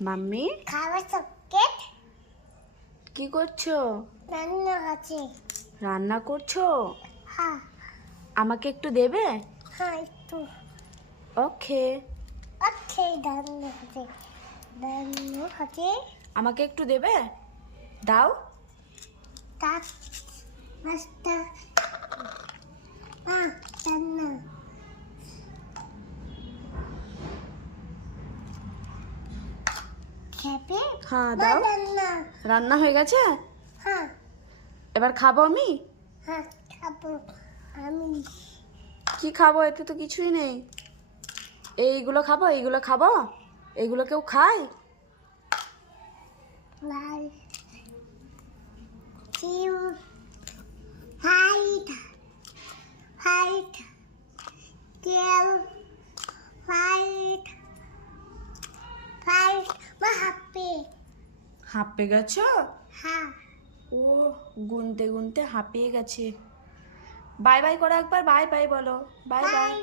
Mummy খাবার chocolate কি করছো? রান্না আছে। রান্না করছো? হ্যাঁ আমাকে একটু দেবে? হ্যাঁ একটু। ওকে। ওকে রান্না আছে। রান্না আছে। আমাকে একটু দেবে? দাও। তার মাছটা রান্না খেপে হ্যাঁ দাও। রান্না। রান্না হয়ে গেছে? হ্যাঁ এবার খাবো আমি? হ্যাঁ খাবো আমি। কি খাবো? এতে তো কিছুই নেই। এইগুলো খাবো, এইগুলো খাবো? এইগুলো কেউ খায়? লাল চিউ হোয়াইট হোয়াইট তেল হোয়াইট হোয়াইট মা হাঁপে। হাঁপে গেছো? হ্যাঁ ও, গুনতে গুনতে হাঁপিয়ে গেছে। বাই বাই করো একবার, বাই বাই বলো। Bye bye. বাই।